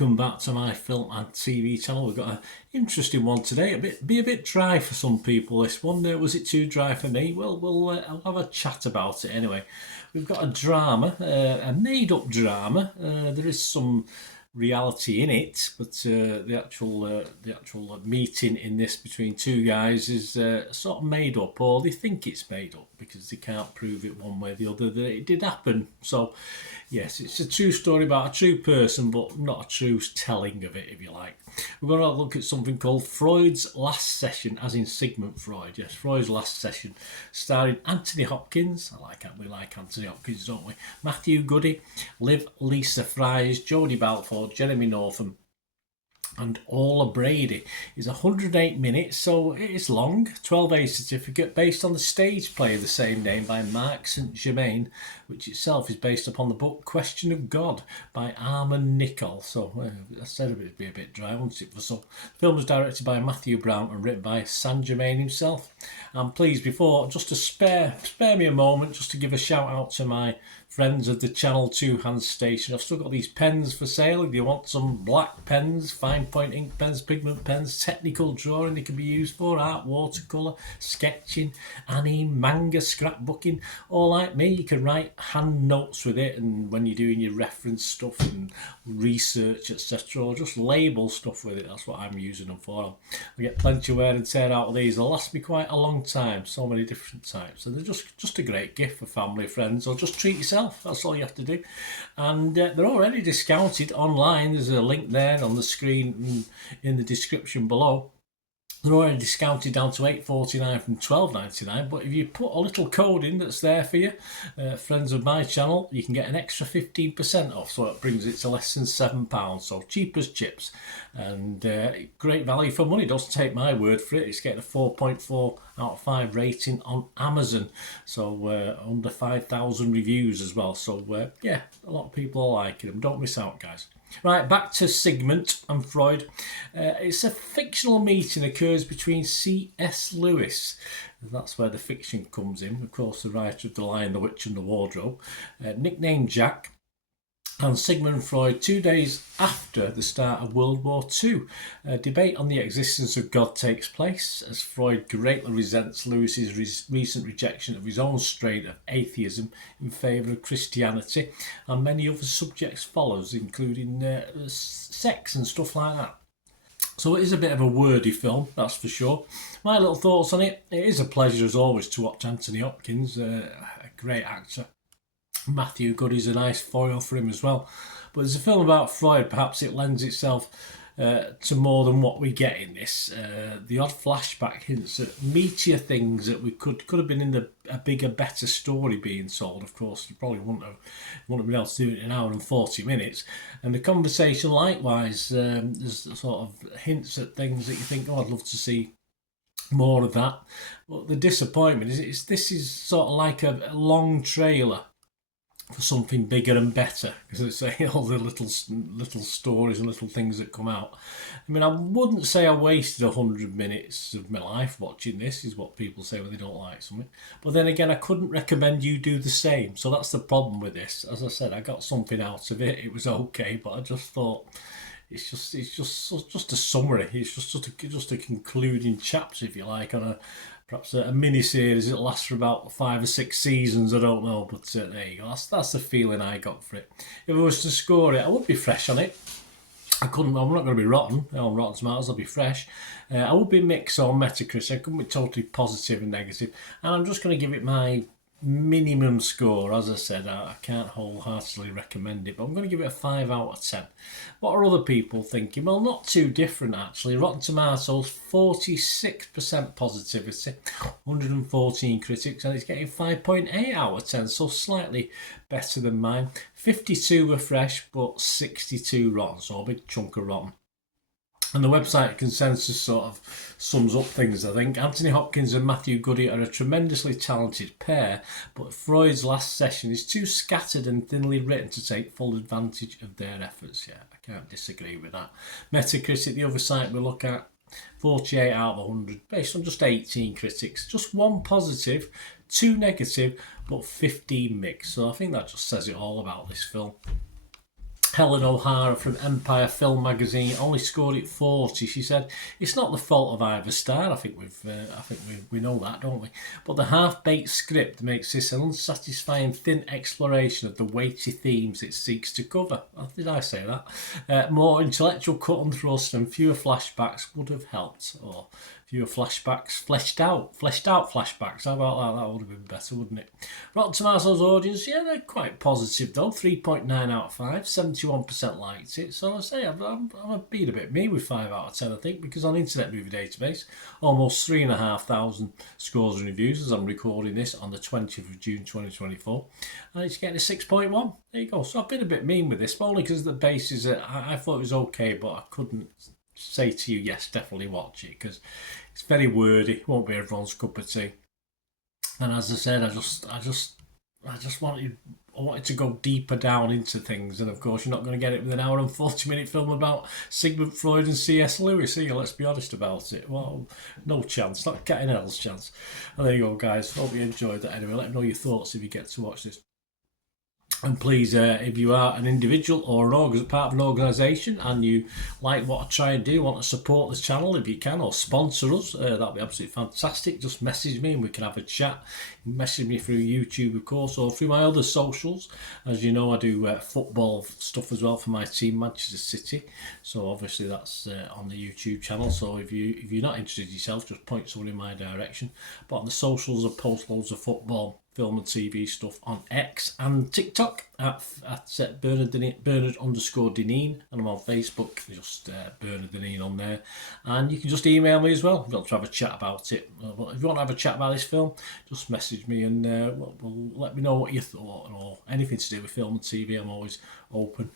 welcome back to my film and TV channel. We've got an interesting one today. Be a bit dry for some people. This one, was it too dry for me? Well, I'll have a chat about it anyway. We've got a drama, a made-up drama. There is some reality in it, but the actual meeting in this between two guys is sort of made up, or they think it's made up because they can't prove it one way or the other that it did happen. So yes, it's a true story about a true person, but not a true telling of it, if you like. We're going to look at something called Freud's Last Session, as in Sigmund Freud. Yes, Freud's Last Session, starring Anthony Hopkins. We like Anthony Hopkins, don't we? Matthew Goody, Lisa Fries, Jodie Balfour, Jeremy Northam, and Orla Brady. Is 108 minutes, so it is long. 12A certificate based on the stage play of the same name by Mark St. Germain, which itself is based upon the book Question of God by Armand Nicol. So I said it would be a bit dry, wouldn't it? The film was directed by Matthew Brown and written by Saint Germain himself. And please, just to spare me a moment, just to give a shout out to my friends of the channel Two Hands Station. I've still got these pens for sale. If you want some black pens, fine point ink pens, pigment pens, technical drawing they can be used for, art, watercolour, sketching, anime, manga, scrapbooking, or like me, you can write hand notes with it, and when you're doing your reference stuff and research, etc., or just label stuff with it. That's what I'm using them for. I get plenty of wear and tear out of these. They'll last me quite a long time, so many different types, and they're just a great gift for family, friends, or just treat yourself. That's all you have to do. And they're already discounted online. There's a link there on the screen in the description below. They're already discounted down to $8.49 from $12.99, but if you put a little code in that's there for you, friends of my channel, you can get an extra 15% off, so it brings it to less than £7, so cheap as chips, and great value for money. Don't take my word for it, it's getting a 4.4 out of 5 rating on Amazon, so under 5,000 reviews as well, so yeah, a lot of people are liking them. Don't miss out, guys. Right, back to Sigmund and Freud. It's a fictional meeting occurs between C.S. Lewis, that's where the fiction comes in, of course, the writer of The Lion, the Witch and the Wardrobe, nicknamed Jack, and Sigmund Freud 2 days after the start of World War II. A debate on the existence of God takes place as Freud greatly resents Lewis's recent rejection of his own strain of atheism in favour of Christianity, and many other subjects follows, including sex and stuff like that. So it is a bit of a wordy film, that's for sure. My little thoughts on it: it is a pleasure as always to watch Anthony Hopkins, a great actor. Matthew Goody's a nice foil for him as well. But as a film about Freud, perhaps it lends itself to more than what we get in this. The odd flashback hints at meatier things that we could have been in a bigger, better story being told. Of course, you probably wouldn't have been able to do it in an hour and 40 minutes. And the conversation, likewise, there's sort of hints at things that you think, oh, I'd love to see more of that. But the disappointment is this is sort of like a long trailer for something bigger and better, because it's all the little stories and little things that come out. I mean, I wouldn't say I wasted 100 minutes of my life watching this, is what people say when they don't like something. But then again, I couldn't recommend you do the same. So that's the problem with this. As I said, I got something out of it. It was okay, but I just thought it's just a summary. It's just a concluding chapter, if you like, on perhaps a mini-series. It'll last for about 5 or 6 seasons, I don't know, but there you go. That's the feeling I got for it. If I was to score it, I would be fresh on it. I'm not going to be rotten. On Rotten Tomatoes, I'll be fresh. I would be mixed on Metacritic. I couldn't be totally positive and negative. And I'm just going to give it my minimum score. As I said, I can't wholeheartedly recommend it, but I'm going to give it a 5 out of 10. What are other people thinking? Well, not too different actually. Rotten Tomatoes, 46% positivity, 114 critics, and it's getting 5.8 out of 10, so slightly better than mine. 52 were fresh, but 62 rotten, so a big chunk of rotten. And the website consensus sort of sums up things, I think. Anthony Hopkins and Matthew Goody are a tremendously talented pair, but Freud's Last Session is too scattered and thinly written to take full advantage of their efforts. Yeah, I can't disagree with that. Metacritic, the other site we look at, 48 out of 100, based on just 18 critics. Just 1 positive, 2 negative, but 15 mixed. So I think that just says it all about this film. Helen O'Hara from Empire Film Magazine only scored it 40. She said, "It's not the fault of either star." I think we know that, don't we? But the half-baked script makes this an unsatisfying, thin exploration of the weighty themes it seeks to cover. Oh, did I say that? More intellectual cut and thrust and fewer flashbacks would have helped. Or fewer flashbacks, fleshed out flashbacks. How about that? That would have been better, wouldn't it? Rotten Tomatoes audience, yeah, they're quite positive though. 3.9 out of 5, 71% liked it. So I say I'm being a bit me with 5 out of 10, I think, because on Internet Movie Database, almost 3,500 scores and reviews as I'm recording this on the 20th of June 2024, and it's getting a 6.1. There you go. So I've been a bit mean with this, but only because the basis I thought it was okay, but I couldn't say to you, yes, definitely watch it, because it's very wordy, won't be everyone's cup of tea. And as I said, I just wanted to go deeper down into things, and of course you're not going to get it with an hour and 40-minute film about Sigmund Freud and C.S. Lewis, are you? Let's be honest about it. Well, no chance, not cat in hell's chance. And there you go, guys. Hope you enjoyed that. Anyway, let me know your thoughts if you get to watch this. And please, if you are an individual or part of an organisation and you like what I try and do, want to support this channel if you can, or sponsor us, that'd be absolutely fantastic. Just message me and we can have a chat. Message me through YouTube, of course, or through my other socials. As you know, I do football stuff as well for my team, Manchester City. So obviously that's on the YouTube channel. So if you're not interested yourself, just point someone in my direction. But on the socials, I post loads of football, film and TV stuff on X and TikTok at Bernard_Deneen, and I'm on Facebook, just Bernard Deneen on there. And you can just email me as well if you want to have a chat about it. If you want to have a chat about this film, just message me and let me know what you thought, or anything to do with film and TV. I'm always open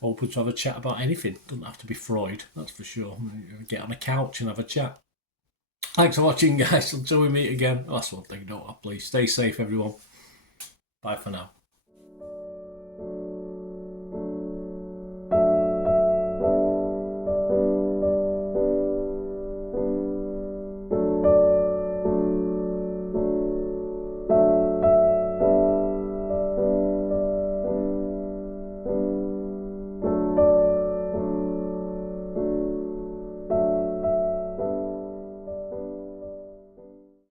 to have a chat about anything. Doesn't have to be Freud, that's for sure. Get on a couch and have a chat. Thanks for watching, guys. Until we meet again. That's one thing, don't I? Please stay safe, everyone. Bye for now.